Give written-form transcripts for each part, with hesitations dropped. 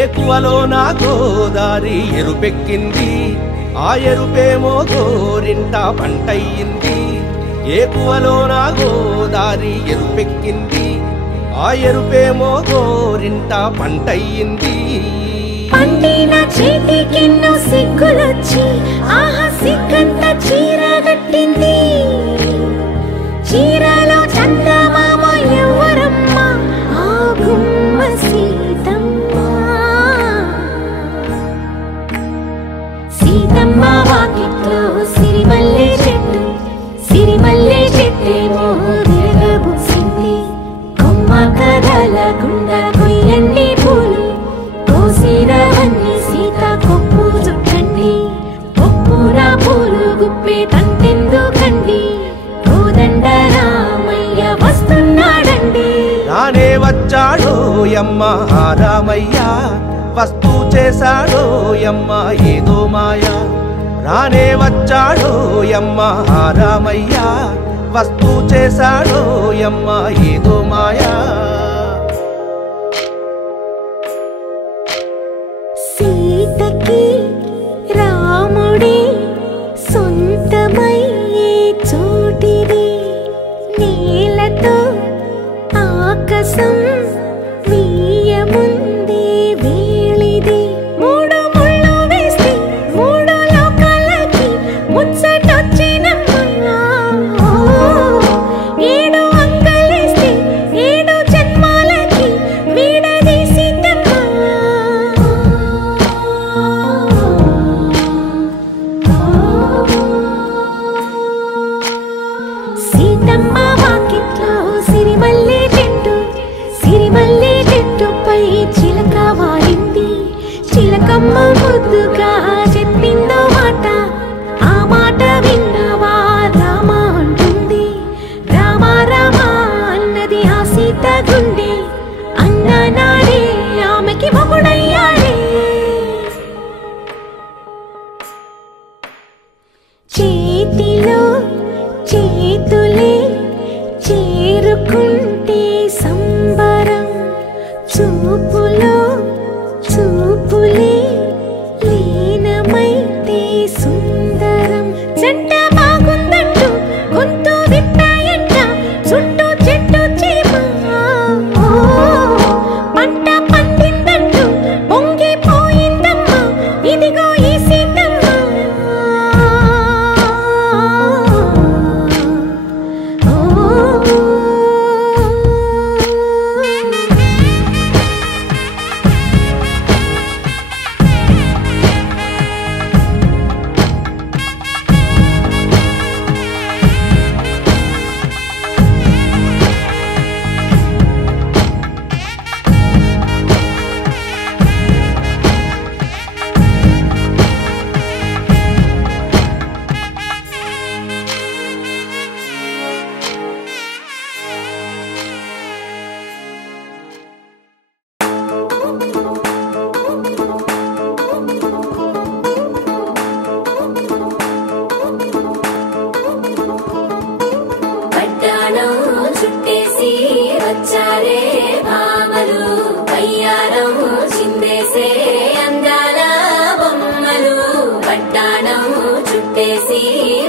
ఏకువలో నా గోదారి ఎరుపెక్కింది, ఆ ఎరుపేమో గోరింట పంటయ్యింది. ఏకువలో నా గోదారి ఎరుపెక్కింది, ఆ ఎరుపేమో గోరింట పంటయ్యింది. పండిన చేతికెన్నో సిగ్గులొచ్చి ఆహా సిగ్గంత చీర కట్టింది. చీరలో చందమామ ఎవరమ్మ, ఆ గుమ్మ సీతమ్మ. సీతమ్మ వాకిట్లో సిరిమల్లె చెట్టు, సిరిమల్లె చెట్టేమో విరగబూసింది. కొమ్మ కదలకుండా కొయ్యండి పూలు, కోసిరవన్నీ సీత కొప్పు చుట్టండి. కొప్పున పూలు గుప్పే తంతెందుకండి, కోదండ రామయ్య వస్తున్నాడండి. రానే వచ్చాడో యమ్మ రామయ్య, వస్తూ చేశాడో యమ్మ ఏదో మాయ. రానే వచ్చాడో యమ్మ రామయ్య, వస్తూ చేశాడో యమ్మ ఏదో మాయా. సీతకి రాముడే సొంతమయ్యే చోటిది, నేలతో ఆకాశం వీయముందే వేళిది. మూడు ముళ్ళు వేస్తే మూడు లోకాలకి ముచ్చటొచ్చినమ్మా. ఏడు అంగలేస్తే ఏడు జన్మాలకి వీడదీసిద్దమ్మా. సీతమ్మ వాకిట్లో సిరిమల్లె చెట్టు, సిరిమల్లె చెట్టుపై చిలక వాలింది. చిలకమ్మ ముద్దుగా చెప్పిందో మాట, ఆ మాట విన్నవా రామ అంటుంది. రామ రామ అన్నది ఆ సీత గుండె, అన్న నాడే ఆమెకి మొగుడయ్యాడే. చేతిలో చేతులే చేరుకుంటే సంబరం, చూపులో చూపులే లీనమైతే సుందరం. జంట బాగుందంటూ గొంతు విప్పాయంట చుట్టూ చెట్టు చీమ. పంట పండిందంటూ పొంగిపోయిందమ్మా, ఇదిగో ఈ సీతమ్మ.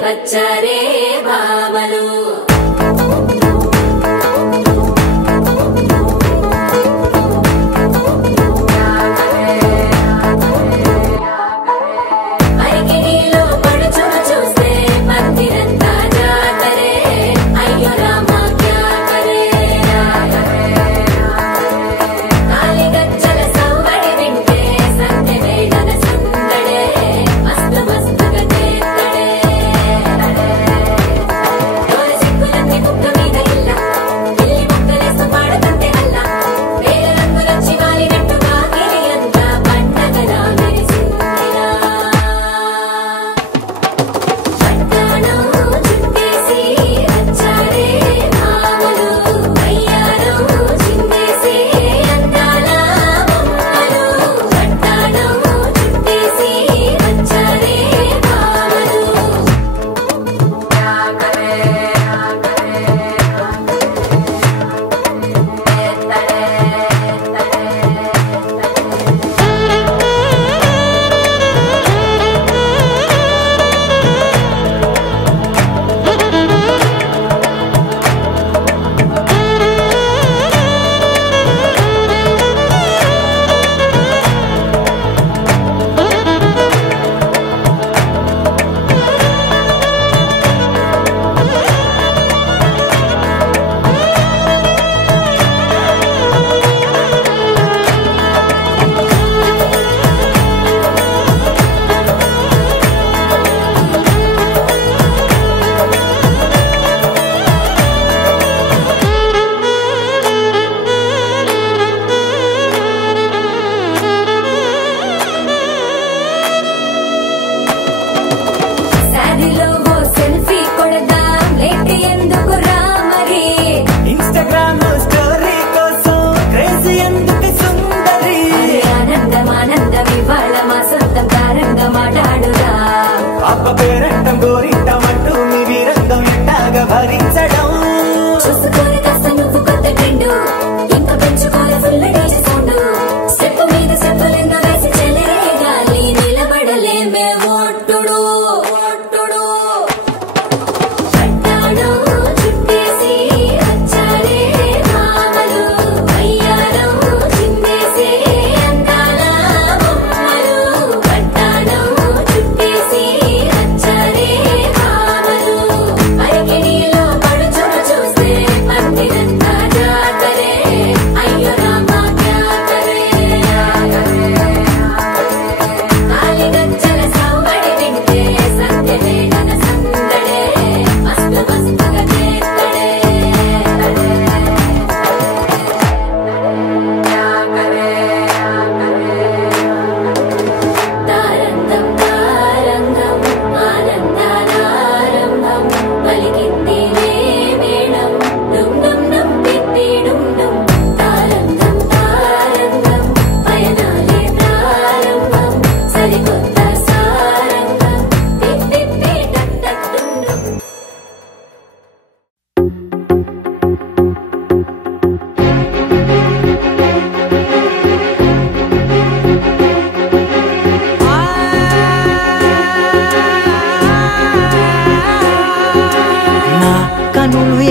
వచ్చారే భామలు. మస్తు మస్తుగా చేస్తాడే.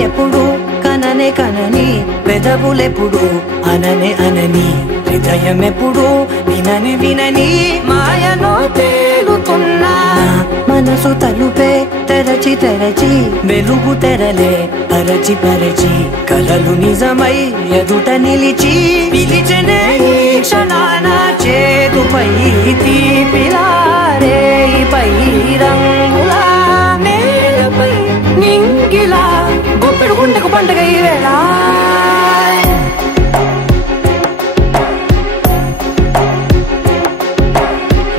ఎప్పుడు కననే కనని పెదవులెప్పుడు అననే అనని హృదయం ఎప్పుడు వినని వినని మాయలో తేలుతున్నా మనసు తలుపే తెరచి తెరచి వెలుగు తెరలే పరచి పరచి కలలు నిజమై ఎదుట నిలిచి పిలిచనే ఈ క్షణాన చేతుపై తీపిలారే పై రంగులా నేలపై నింగిలా గుప్పెడు గుండెకు పండగ ఈ వేళ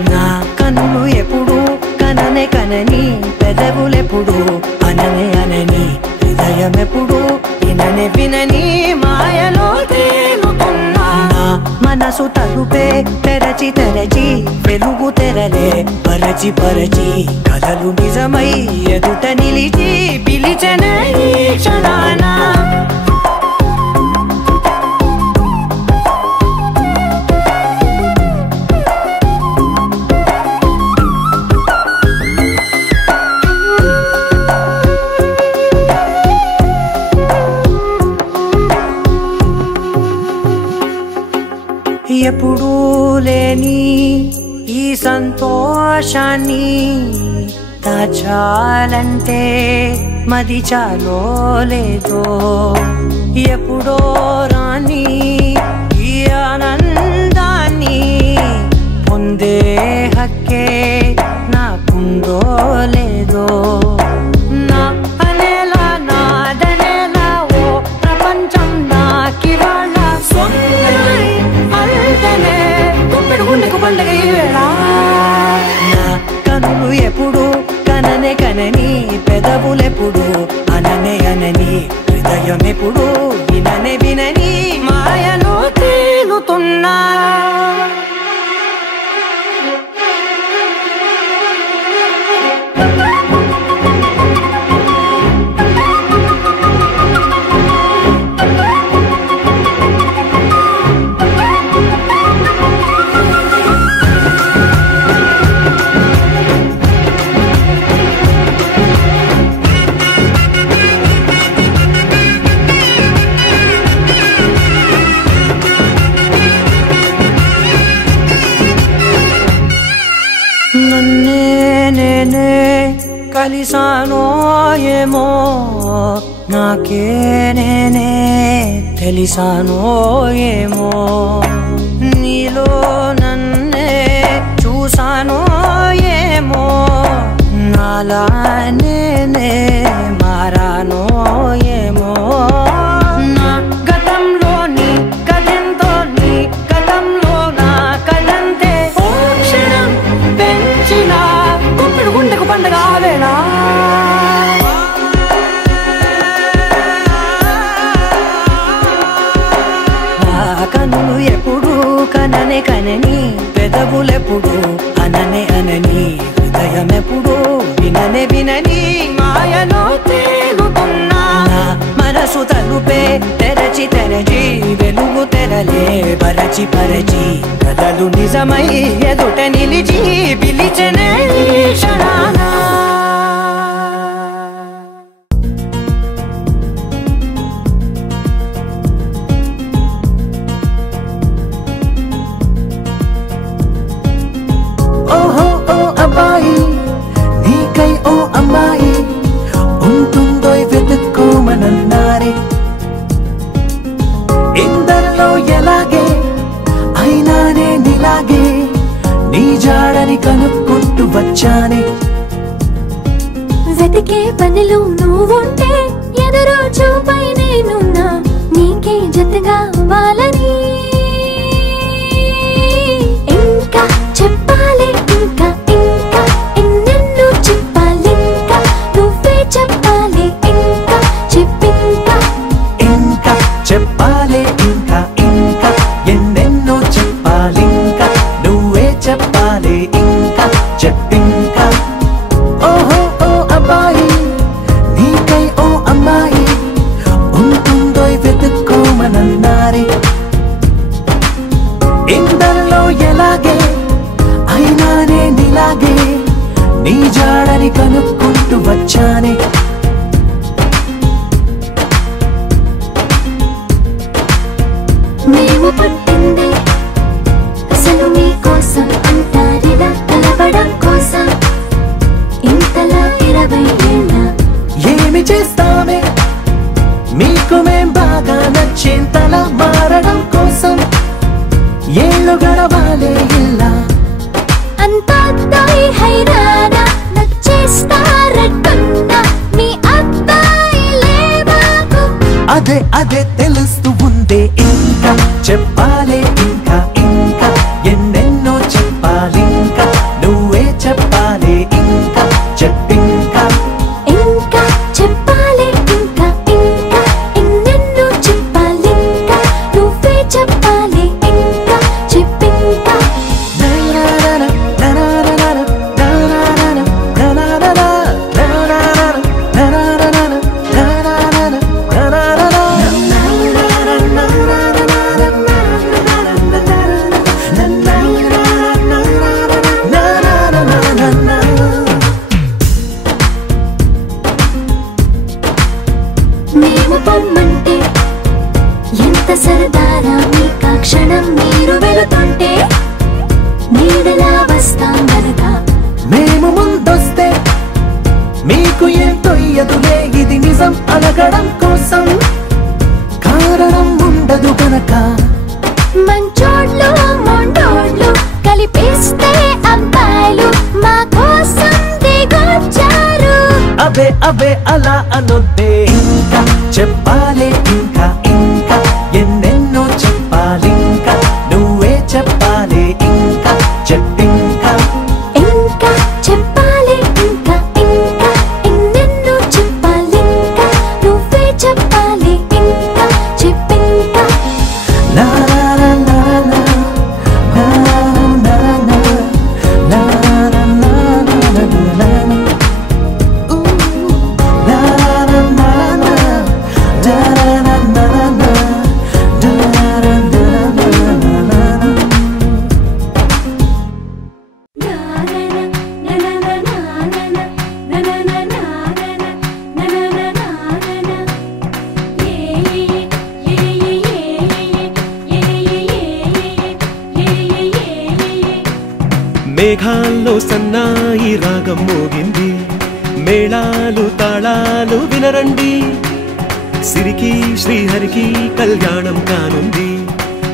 నా కన్నులు ఎప్పుడు కననే కనని పెదవులెప్పుడు అననే అనని హృదయం ఎప్పుడు విననే వినని మాయలో తేలుతున్నా మనసు తలుపే తెరచి తెరచి వెలుగు తెరలే పరచి పరచి కలలు నిజమై ఎదుట నిలిచి పిలిచనే ఈ క్షణాన ఎప్పుడూ లేని ఈ సంతోషాన్ని దాచాలంటే మది చాలో లేదో ఎప్పుడో రాని ఈ ఆనందాన్ని పొందే హక్కే నాకుందో లేదో నా అనేలా నాదనేలా ఓ ప్రపంచం నాకివాళ్ళ సొంతమై అల్దనే గుప్పెడు గుండెకు పండగ ఈ వేళ నా కన్నులు ఎప్పుడు కననే కనని పెదవులెప్పుడు అననే అనని హృదయం ఎప్పుడు విననే వినని మాయలో తేలుతున్నా కలిసానో ఏమో నాకే నేనే తెలిసానో ఏమో నీలో నన్నే చూసానో ఏమో నాలా నేనే మారానో ఏమో నా గతంలోని కథంతో నీ గతంలో నా కథంతే ఓ క్షణం పెంచిన గుప్పెడు గుండెకు పండగ వేళ కన్నులు ఎప్పుడు కననే కనని పెదవులెప్పుడు అననే అనని హృదయం ఎప్పుడు విననే వినని మాయలో తేలుతున్నా మనసు తలుపే తెరచి తెరచి వెలుగు తెరలే పరచి పరచి కలలు నిజమై ఎదుట నిలిచి పిలిచనే క్షణాన నీకై ఓ అమ్మాయి ఉంటుందో వెతుక్కోమనన్నారే ఇందరిలో ఎలాగే అయినానే నీలాగే నీ జాడని కనుక్కుంటూ వచ్చానే వెతికే పనిలో నువ్వుంటే ఎదురు చూపై నేనున్నా నీకే జతగా అవ్వాలని ఇంకా చెప్పాలి ఇంకా ఇంకా ఎన్నెన్నో చెప్పాలి ఇంకా నువ్వే చెప్పాలి ఇంకా చెప్పింకా ఇంకా చెప్పాలి ఇంకా ఇంకా ఎన్నెన్నో చెప్పాలి ఇంకా నువ్వే చెప్పాలి ఇంకా చెప్పింకా ఓహో ఓ అబ్బాయి నీకై ఓ అమ్మాయి ఉంటుందో వెతుక్కోమనన్నారే ఇందరిలో ఎలాగే అయినానే ఇలా మారడం కోసం ఏళ్ళు గడవాలే ఇలా అంతా హైరానా నచ్చేస్తారట్టున్నా మీ అబ్బాయిలే బాబు అదే అదే తెలుస్తూ ఉందే ఇంకా చెప్పాలే ఇంకా ఇంకా ఎన్నెన్నో చెప్పాలింకా నువ్వే చెప్పాలి ఇంకా చెప్పింకా ఇంకా చెప్పాలి ఇంకా ఇంకా ఎన్నెన్నో చెప్పాలింకా నువ్వే చెప్పాలి ఇంకా చెప్పింకా మేము పొమ్మంటే ఎంత సరదారా మీకా క్షణం మీరు వెళుతుంటే నీడలా వస్తాం గనక మేము ముందొస్తే మీకు ఎంతో ఎదులే ఇది నిజం అలగడం కోసం కారణం ఉండదు గనక మంచోళ్ళు మొండోళ్ళు కలిపిస్తే అబ్బాయిలు మా కోసం దిగొచ్చారు అవే అవే అలా అనొద్దే ఇంకా చెప్పాలి ఇంకా ఇంకా ఎన్నెన్నో చెప్పాలింకా నువ్వే చెప్పాలి ఇంకా చెప్పింకా ఇంకా చెప్పాలి ఇంకా ఇంకా ఎన్నెన్నో చెప్పాలింకా నువ్వే చెప్పాలి ఇంకా చెప్పింకా నా నా నా నా నా నా నా నా నా నా మేఘాల్లో సన్నాయి రాగం మోగింది మేళాలు తాళాలు వినరండి సిరికి శ్రీహరికి కళ్యాణం కానుంది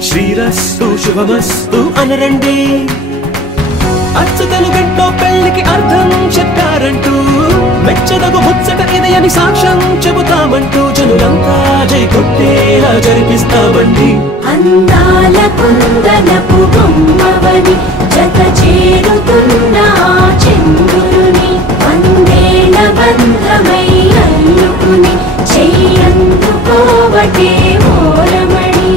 శ్రీరస్తు శుభమస్తు అనరండి అచ్చతలు గంటో పెళ్లికి అర్థం చెప్పారంటూ మెచ్చదగు ముచ్చట ఇది అని సాక్ష్యం చెబుతామంటూ జనులంతా జై కొట్టేలా జరిపిస్తామండి అందాల కుందనపు బొమ్మవని జత చేరుతున్న చంద్రుని వందేళ్ల బంధమై అల్లుకుని చెయ్యందుకోవటే ఓరమణి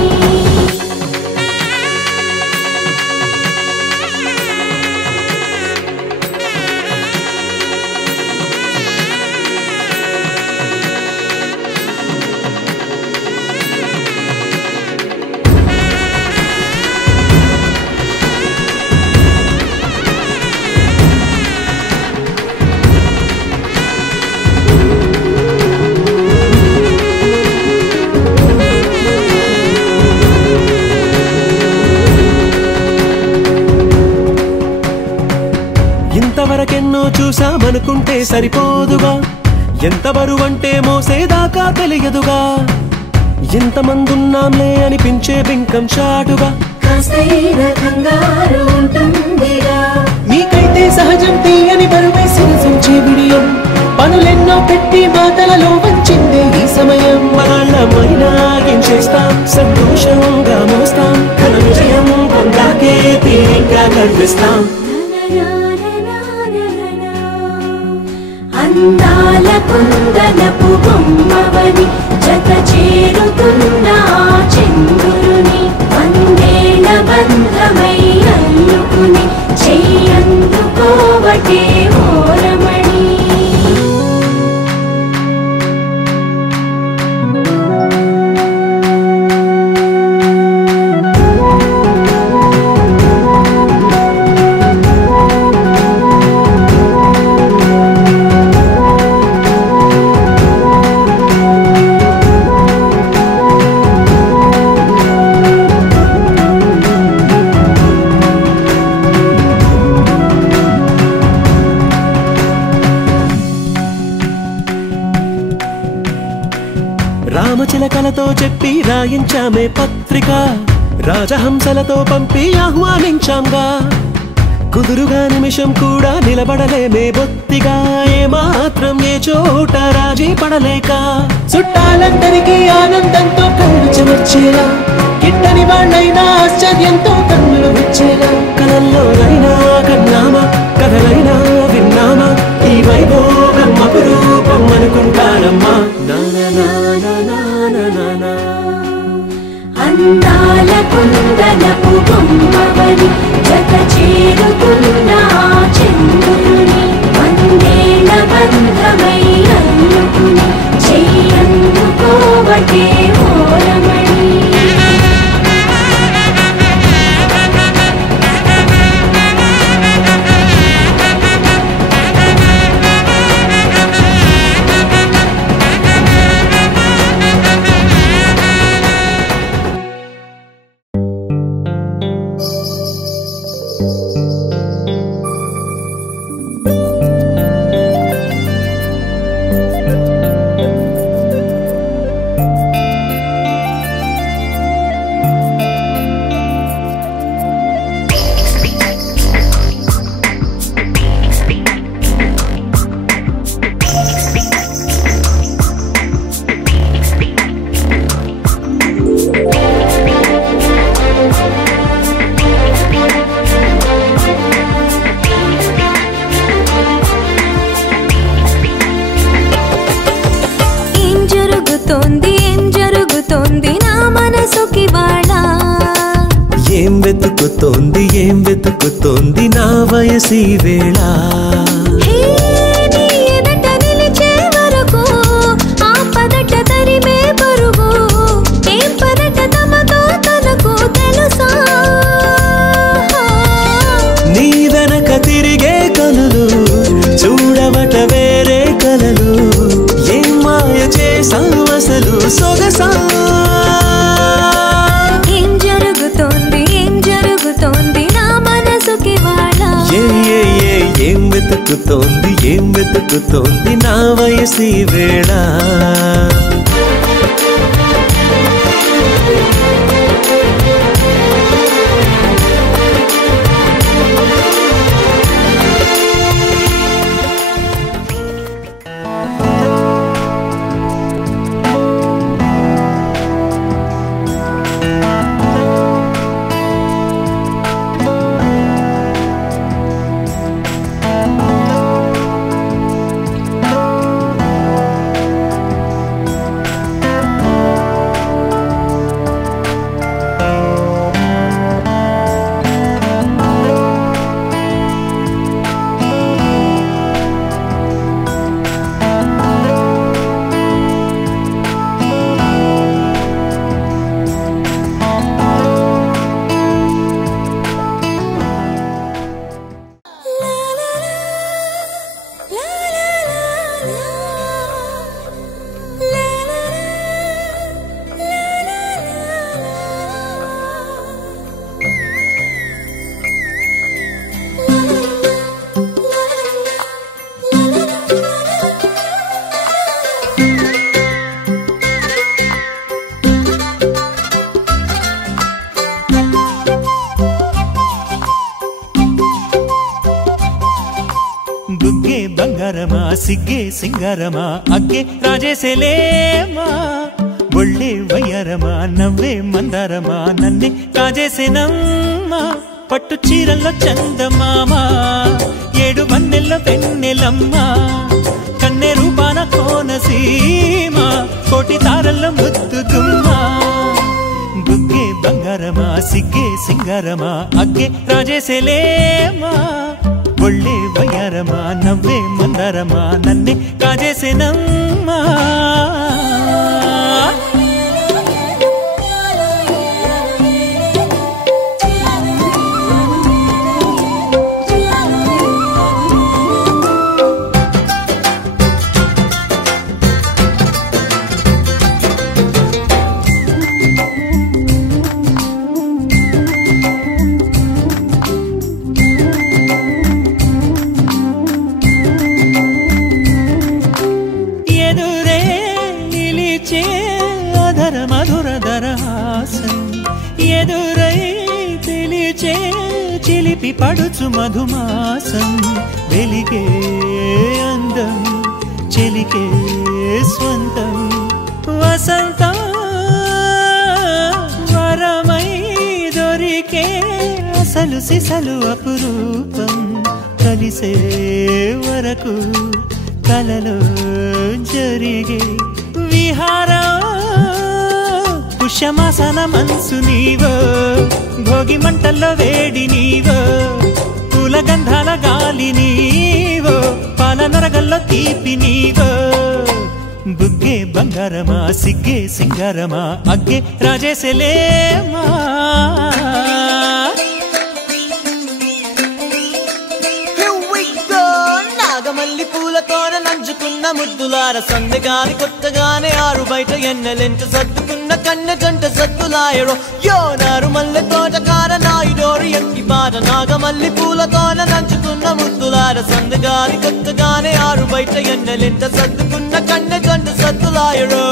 ఇంతవరకెన్నో చూసామనుకుంటే సరిపోదుగా ఎంత బరువంటే మోసేదాకా తెలియదుగా ఇంతమందున్నాంలే అనిపించే బింకం చాటుగా మీకైతే సహజం తీయని బరువేసిన సంచే విడియం పనులెన్నో పెట్టి మాటలలో వంచిందే ఈ సమయం వాళ్ళమైనా ఏం చేస్తాం సంతోషంగా మోస్తాం ఘన విజయం పొందాకే తీరిగ్గా కనిపిస్తాం అందాల కుందనపు బొమ్మవని జత చేరుతున్న చంద్రుని వందేళ్ల బంధమై అల్లుకుని చెయ్యందుకోవటే ఓరమణి రామచిలకలతో చెప్పి రాయించామే పత్రిక, రాజహంసలతో పంపి ఆహ్వానించాంగా. కుదురుగా నిమిషం కూడా నిలబడలేమే బొత్తిగా, ఏమాత్రం ఏ చోట రాజీ పడలేక. చుట్టాలందరికీ ఆనందంతో కళ్ళు చెమర్చేలా, గిట్టని వాళ్ళైనా ఆశ్చర్యంతో కన్నులు వచ్చేలా. కలల్లోనైనా కన్నామా, కథలైనా విన్నామా, ఈ వైభోగం అపురూపం అనుకుంటానమ్మా. అందాల కుందనపు బొమ్మవని జత చేరుతున్న చంద్రుని, వందేళ్ల బంధమై అల్లుకుని చెయ్యందుకోవటే ఓరమణి. ఏం వెతుకుతోంది నా వయసి వేళ, నీ వెనక తిరిగే కలలు చూడవట వేరే కలలు, ఏం మాయ చేసావు అసలు సొగసా. ఏం వెతుకుతోంది నా వయసి వేళ. బంగారమా సిగ్గే సింగారమా అగ్గే రాజేసేలేమా, ఒళ్ళే వయ్యారమా నవ్వే మందారమా నన్నే కాజేసేనమ్మా. పట్టు చీరల్లో చందమామా ఏడు వన్నెల్లో వెన్నెలమ్మా, కన్నె రూపాన కోనసీమ కోటి తారల్లో ముద్దుగుమ్మా. బుగ్గే బంగారమా సిగ్గే సింగారమా అగ్గే రాజేసేలేమా, ఒళ్ళే వయ్యారమా నవ్వే మందారమా నన్నే కాజేసేనమ్మా. ఎదురై పిలిచే చిలిపి పడుచు మధుమాసం వెలిగే అందం చెలికే స్వంతం వసంతం వరమై దొరికే అసలు సిసలు అపురూపం కలిసే వరకు కలలో జరిగే విహారం పుష్యమాసన మనసు నీవో భోగి మంటల్లో వేడి నీవో పూల గంధాల గాలి నీవో పాల నరగల్లో తీపి నీవో బుగ్గే బంగారమా సిగ్గే సింగారమా అగ్గే రాజేసలేమా నాగమల్లి పూలతోన నంచుకున్న ముద్దులార సందగాని కొత్తగానే ఆరు బయట ఎన్నెలెంట సర్దుకున్న కన్న జంట సద్దులాయడో యోనారు మల్లె తోటకార నాయుడోరు ఎంకి బాట నాగమల్లి పూలతోన నంచుకున్న ముద్దులార సందగాని కొత్తగానే ఆరు బయట ఎన్నెలెంట సర్దుకున్న కన్న జంట సద్దులాయడో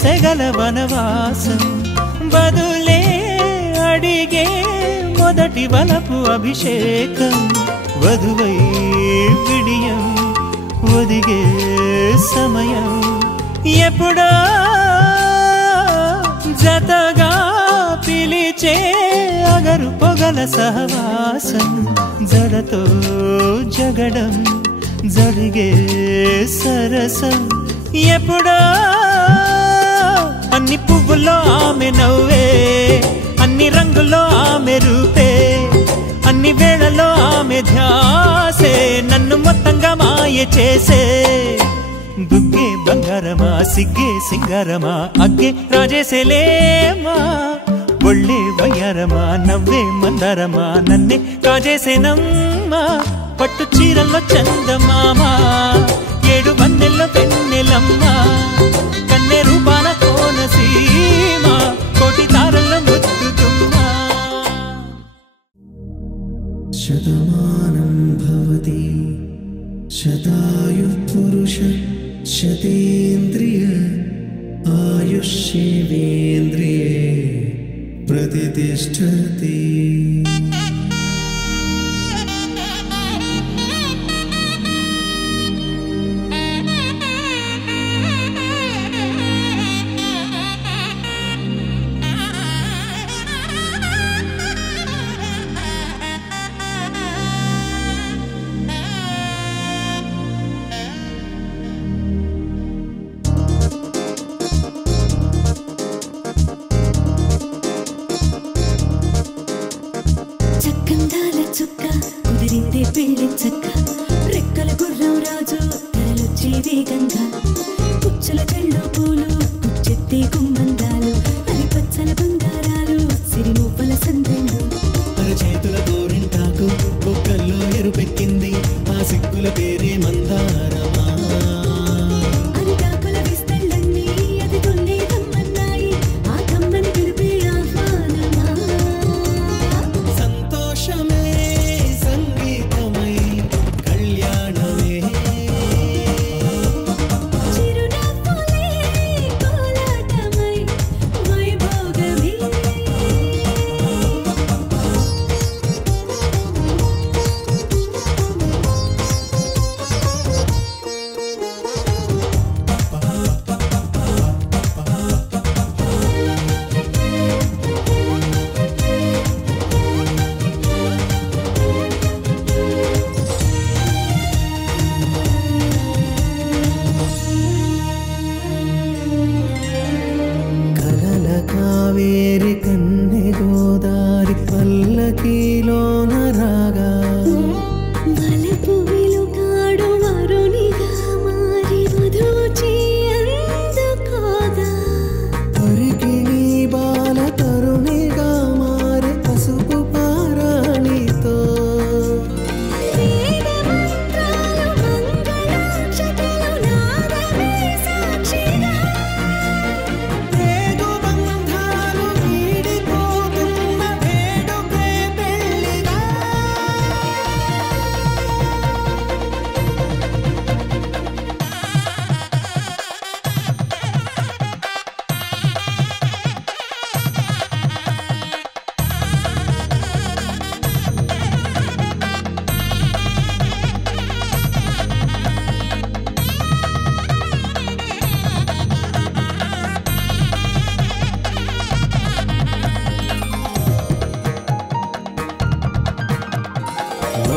సెగల వనవాసం బదులే అడిగే మొదటి వలపు అభిషేకం వధువై విడియం ఒదిగే సమయం ఎప్పుడో జతగా పిలిచే అగరు పొగల సహవాసం జడతో జగడం జరిగే సరసం ఎప్పుడో అన్ని పువ్వుల్లో ఆమె నవ్వే అన్ని రంగుల్లో ఆమె రూపే అన్ని వేళల్లో ఆమె ధ్యాసే నన్ను మొత్తంగా మాయ చేసే బుగ్గే బంగారమా సిగ్గే సింగారమా అగ్గే రాజేసేలేమా ఒళ్ళే వయ్యారమా నవ్వే మందారమా నన్నే కాజేసేనమ్మా పట్టు చీరల్లో చందమామా ఏడు వన్నెల్లో పెన్నెలమ్మా కన్నె రూపాన కోనసీమ కోటి తారల్లో ముద్దుతుమ్మా శతమానం భవతి శతాయుః పురుష శతేంద్రియ ఆయుష్యేంద్రియే ప్రతిష్ఠతి కుదిరిందే పెళ్లి చక్క రెక్కల గుర్రం రాజు తరలొచ్చే వేగంగా పుచ్చల చెళ్ళు పూలు కుచ్చెత్తే గుమ్మందాలు అరి పచ్చల బంగారాలు సిరిమూపల సందెళ్ళు చేతుల గోరింటాకు బొక్కల్లో ఎరుపెక్కింది ఆ సిగ్గుల పేరే మందారమా అరిటాకుల విస్తళ్ళన్నీ అది కొన్నే కమ్మన్నాయి ఆ కమ్మని పిలిపే ఆహ్వానమా సంతోషమే సంగీతమై కళ్యాణమే చిరునవ్వులే కోలాటమై వైభోగమే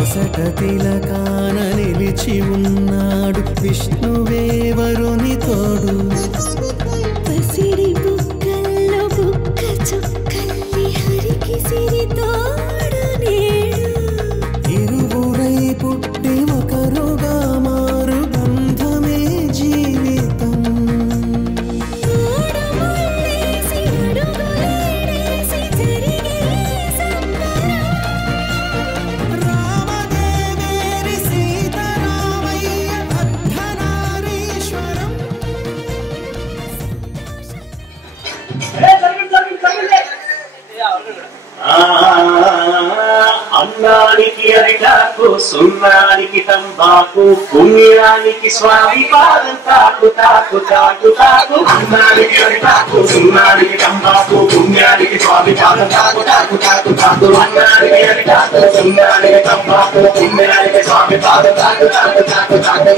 బాసట తిలకాన నిలిచి ఉన్నాడు విష్ణువే వరుని తోడు. పసిడి బుక్కల్లో బుక్క చుక్కల్లి హరికి సిరి తోడు నేడు. ఇరువురై పుట్టి ఒకరుగా మారు బంధమే జీవితం. తోడు ముళ్ళేసి అడుగులేసి జరిగే సంబరం. రామదేవేరి సీతారామయ్య అర్ధనారీశ్వరం. అన్నానికి అరిటాకు, సున్నానికి తంబాకు, పుణ్యానికి స్వామి పాదం తాకు తాకు తాకు తాకు. అన్నానికి అరిటాకు, సున్నానికి తంబాకు, పుణ్యానికి స్వామి పాదం తాకు తాకు తాకు తాకు. అన్నానికి అరిటాకు, సున్నానికి తంబాకు, పుణ్యానికి స్వామి పాదం తాకు తాకు తాకు తాకు.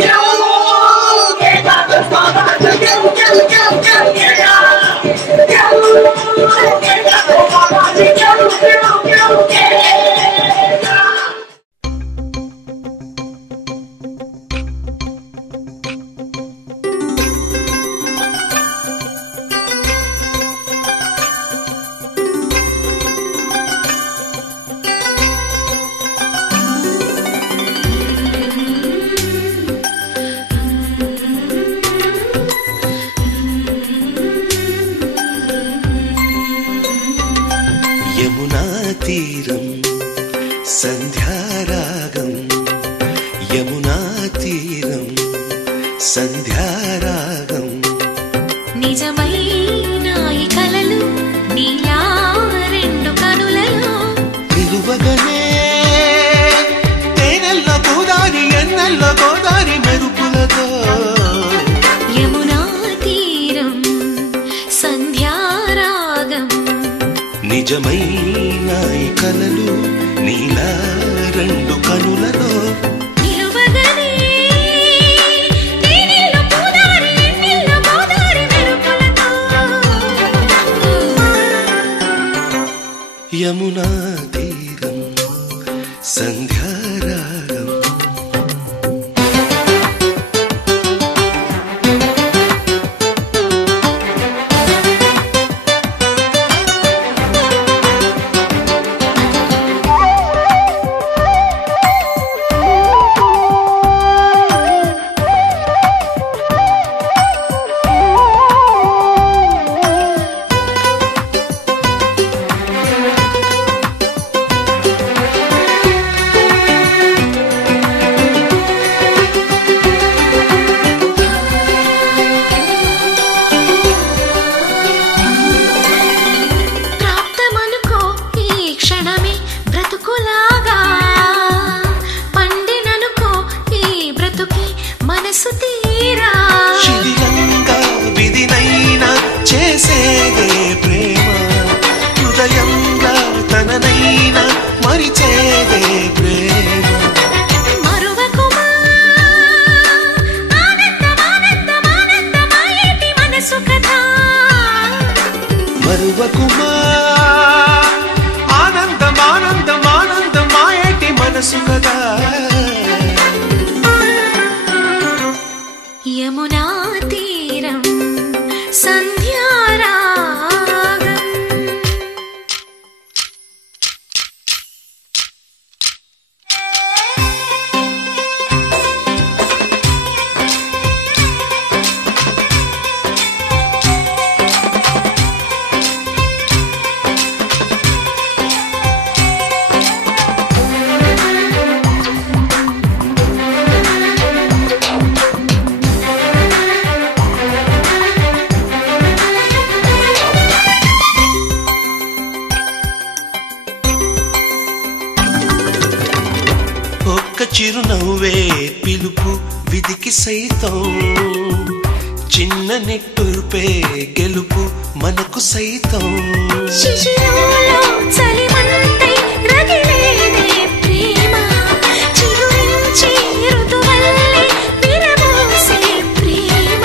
యమునా తీరం సంధ్యారాగం, యమునా తీరం సంధ్యారాగం. నిజమైన ఈ కలలు నీలా రెండు కనులలో నిలువగనే తేనెల్లో గోదారి, ఎన్నెల్లో గోదారి మెరుపులతో. యమునా తీరం సంధ్యారాగం. నిజమైన ఈ కలలు నీలా రెండు కనులలో. నిలువగనే తేనెల్లో గోదారి, ఎన్నెల్లో గోదారి మెరుపులతో. యమునా తీరం సంధ్యారాగం. ప్రాప్తమనుకో ఈ క్షణమే బ్రతుకులాగా, పండిననుకో ఈ బ్రతుకి మనసు తీరా. శిథిలంగా విధినైనా చేసేదే ప్రేమ, హృదయంగా తననైనా మరిచేదే ప్రేమ. మరువకుమా ఆనందమానందమానందమాయేటి మనసు కథ. మరువకుమా ఆనందమానందమానందమాయేటి మనసు కదా. యమునా తీరం సంధ్యారాగం. ఒక్క చిరునవ్వే పిలుపు విధికి సైతం, చిన్న నిట్టూర్పే గెలుపు మనకు సైతం. శిశిరంలో చలిమంటై రగిలేదే ప్రేమ, చిగురించి ఋతువల్లే విరబోసే ప్రేమ.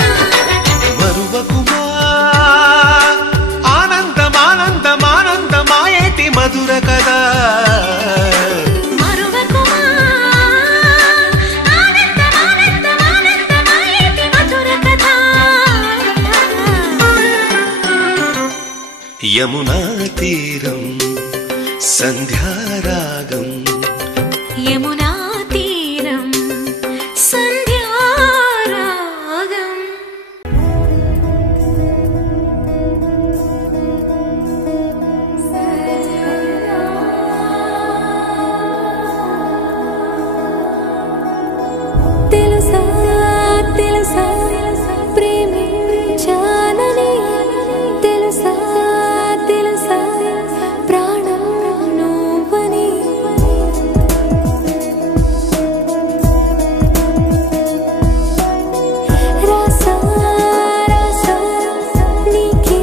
మరువకుమా ఆనందమానందమానందమాయేటి మధుర కదా. మరువకుమా యమునా తీరం సంధ్యారాగం యమునా తీరం సంధ్యారాగం తెలుసా తెలుసా ప్రేమించానని తెలుసా తెలుసా ప్రాణం నువ్వని రాసా రాసా నీకే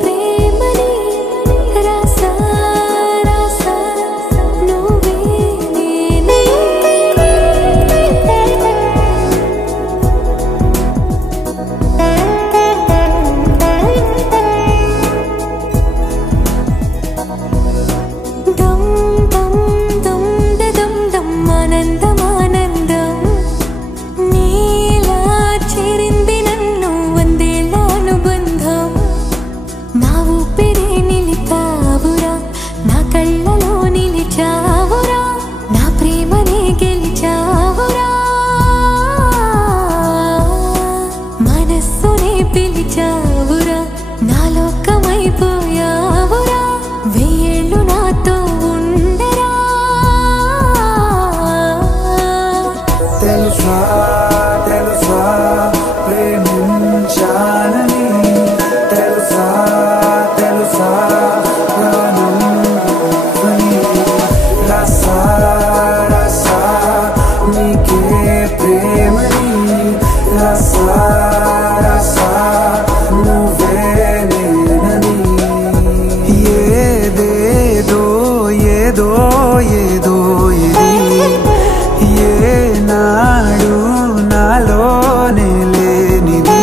ప్రేమని రాసా రాసా నువ్వే నేనే దమ్ దమ్ దమ్ దమ్ దమ్ ఆనందం ఆనందం నీలా చేరింది నన్ను వందేళ్ల అనుబంధం నా ఊపిరి నిలిపావురా నా కళ్ళలో నిలిచావురా నా ప్రేమనే గెలిచావురా మనస్సునే పిలిచావురా నా లోకమైపోయావురా వెయ్యేళ్ళు నాతో ఉండరా తెలుసా తెలుసా ప్రేమించానని తెలుసా తెలుసా ప్రాణం నువ్వని రసా రసా నీకే ప్రేమని రసా రసా నువ్వే నేనని ఏదేదో ఏదో ఏదో ఇది ఏనాడు నాలోనే లేనిది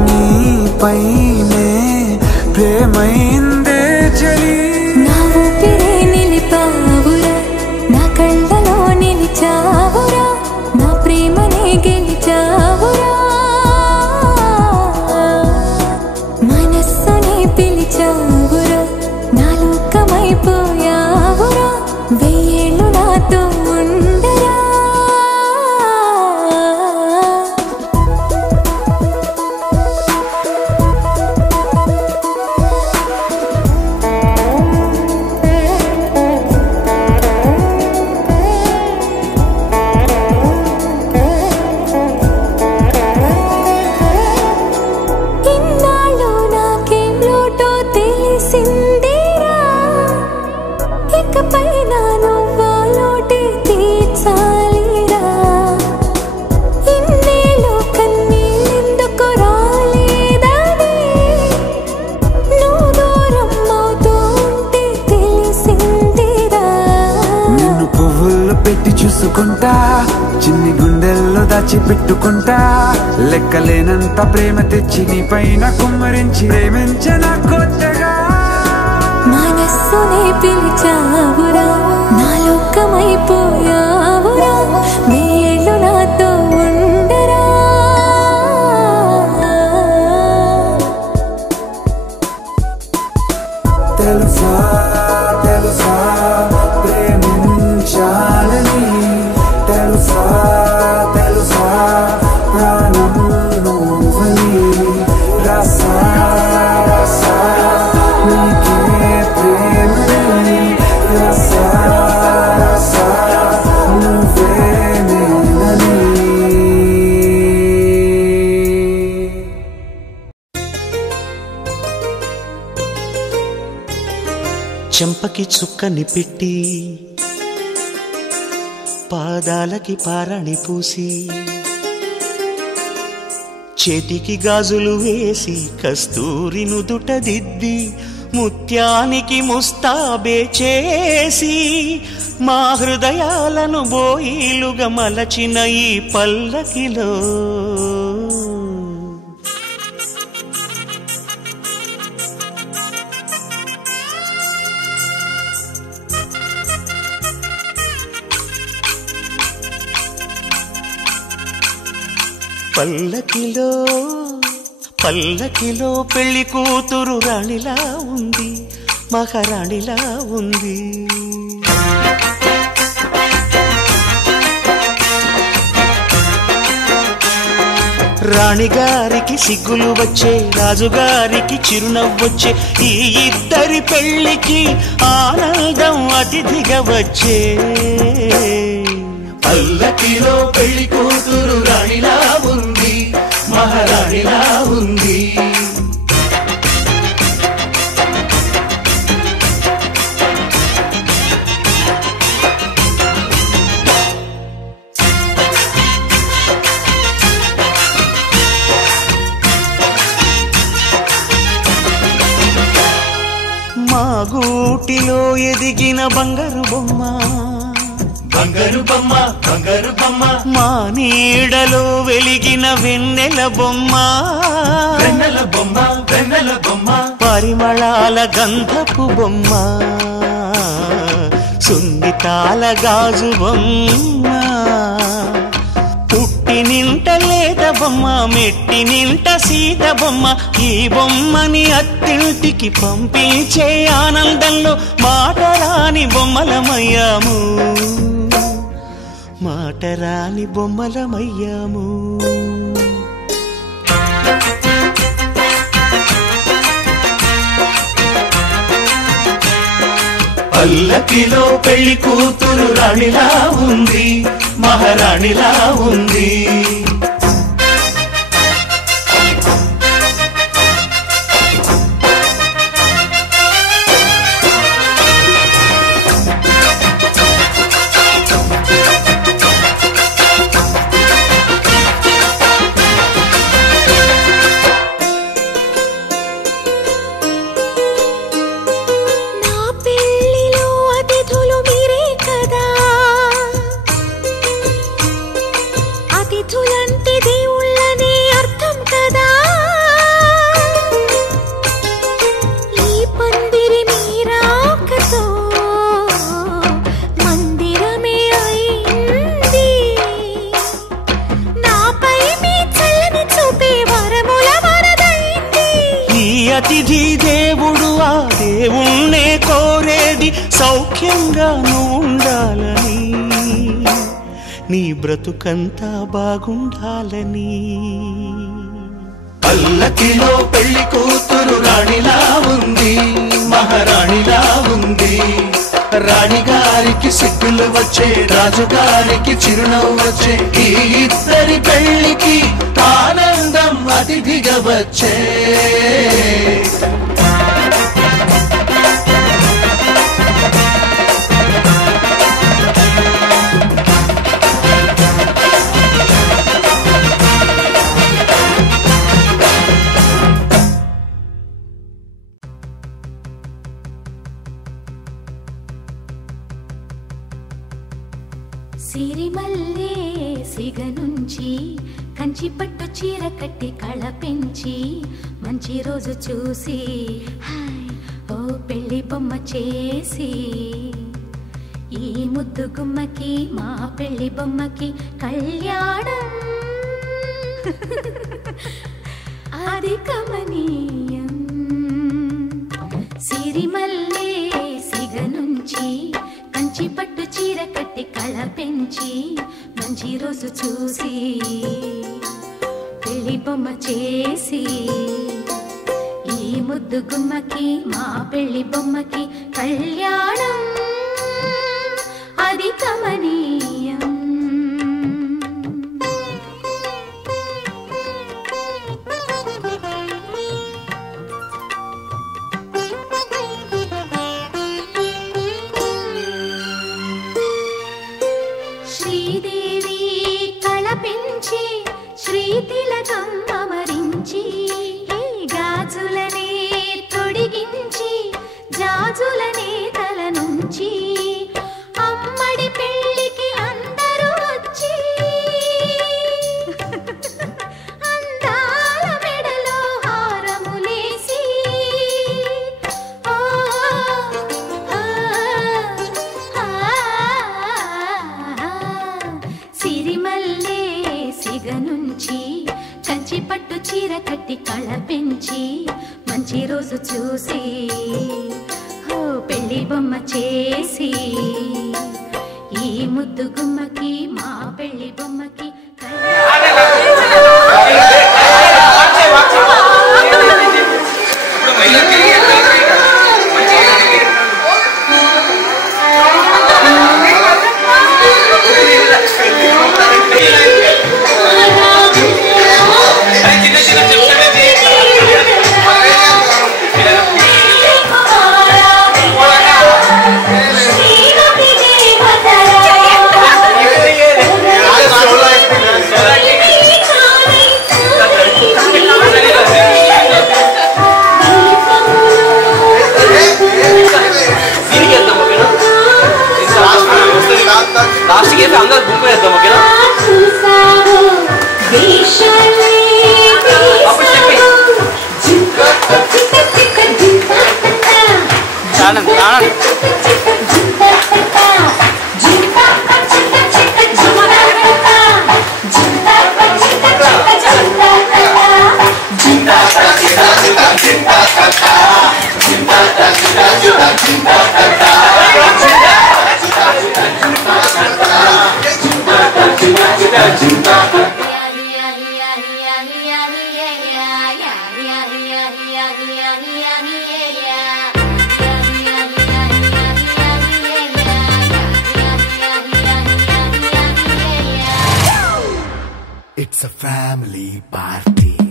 నీపైనే ప్రేమైందే చలి నా ఊపిరే నిలిపావురా నా కళ్ళలో నిలిచావురా నా ప్రేమనే గెలిచావురా మనస్సునే పిలిచావురా నా లోకమైపోయావురా వెయ్యేళ్ళు నాతో ఉండరా ఇన్నాళ్ళు నాకేం లోటో తెలిసిందిరా ఇకపై నా నువ్వా లోటే తీర్చాలిరా ఇన్నేళ్ళు కన్నీళ్ళెందుకు రాలేదని నువ్వు దూరం అవుతూ ఉంటే తెలిసిందిరా నిన్ను పువ్వుల్లో పెట్టి చూసుకుంటా చిన్ని గుండెల్లో దాచిపెట్టుకుంటా లెక్కలేనంత ప్రేమ తెచ్చి నీ పైన కుమ్మరించి ప్రేమించన కొత్తగా మనస్సునే పిలిచావురా నా లోకమైపోయావురా వెయ్యేళ్ళు నాతో ఉండరా తెలుసా తెలుసా ప్రేమించాలని తెలుసా తెలుసా ప్రాణం నువ్వని రసా రసా నీకే ప్రేమని రసా రసా నువ్వే నేనని చెంపకి చుక్కని పెట్టి పాదాలకి పారాణి పూసి చేతికి గాజులు వేసి కస్తూరి నుదుట దిద్ది ముత్యానికి ముస్తాబే చేసి మా హృదయాలను బోయిలుగా మలచిన ఈ పల్లకిలో పల్లకిలో పల్లకిలో పెళ్లి కూతురు రాణిలా ఉంది, మహారాణిలా ఉంది. రాణిగారికి సిగ్గులు వచ్చే, రాజుగారికి చిరునవ్వొచ్చే, ఈ ఇద్దరి పెళ్లికి ఆనందం అతిథిగా వచ్చే. పల్లకిలో పెళ్లి కూతురు రాణిలా ఉంది, మహారాణిలా ఉంది. మా గూటిలో ఎదిగిన బంగారు బొమ్మ, బంగారు బొమ్మ, బంగారు బొమ్మ. మా నీడలో వెలిగిన వెన్నెల బొమ్మ, వెన్నెల బొమ్మ, వెన్నెల బొమ్మ. పరిమళాల గంధపు బొమ్మ, సున్నితాల గాజు బొమ్మ. పుట్టి నింట లేత బొమ్మ, మెట్టి నింట సీత బొమ్మ. ఈ బొమ్మని అత్తింటికి పంపించే ఆనందంలో మాటరాని బొమ్మలమయ్యాము, మాటరాని బొమ్మలమయ్యాము. పల్లకిలో పెళ్లి కూతురు రాణిలా ఉంది, మహారాణిలా ఉంది. అతిథి దేవుడు ఆ దేవుణ్ణే కోరేది సౌఖ్యంగా నువ్వు ఉండాలని, నీ బ్రతుకంతా బాగుండాలని. పల్లకిలో పెళ్లి కూతురు రాణిలా ఉంది, మహారాణిలా ఉంది. రాణిగారికి సిగ్గులు వచ్చే, రాజుగారికి చిరునవ్వు వచ్చే, ఈ ఇద్దరి పెళ్లికి ఆనందం అతిథిగా వచ్చే. సిరిమల్లే సిగ నుంచి కంచి పట్టు చీర కట్టి కళ పెంచి మంచి రోజు చూసి హాయ్ ఓ పెళ్లి బొమ్మ చేసి, ఈ ముద్దు గుమ్మకి మా పెళ్లి బొమ్మకి కళ్యాణం అది కమనీయం. సిరిమల్లే సిగ నుంచి కంచి పట్టు చీర కట్టి కళ పెంచి మంచి రోజు చూసి పెళ్లి బొమ్మ చేసి, ఈ ముద్దు గుమ్మకి మా పెళ్లి బొమ్మకి కళ్యాణం అది కమనీయం. శ్రీదేవి కళ పెంచి శ్రీతిలకం అమరించి, గాజులనే తొడిగించి జాజులనే తల నుంచి, అమ్మడి పెళ్లికి అందరూ వచ్చి అందాల మెడలో హారములేసి, సిరిమల్లే సిగ నుంచి కంచి కంచి పట్టు చీర కట్టి కళ పెంచి మంచి రోజు చూసి పెళ్లి బొమ్మ చేసి ఈ ముద్దు గుమ్మకి మా పెళ్లి బొమ్మకి లాస్ట్ కి అందరూ బుక్ చేద్దాం ఓకేనా It's a family party.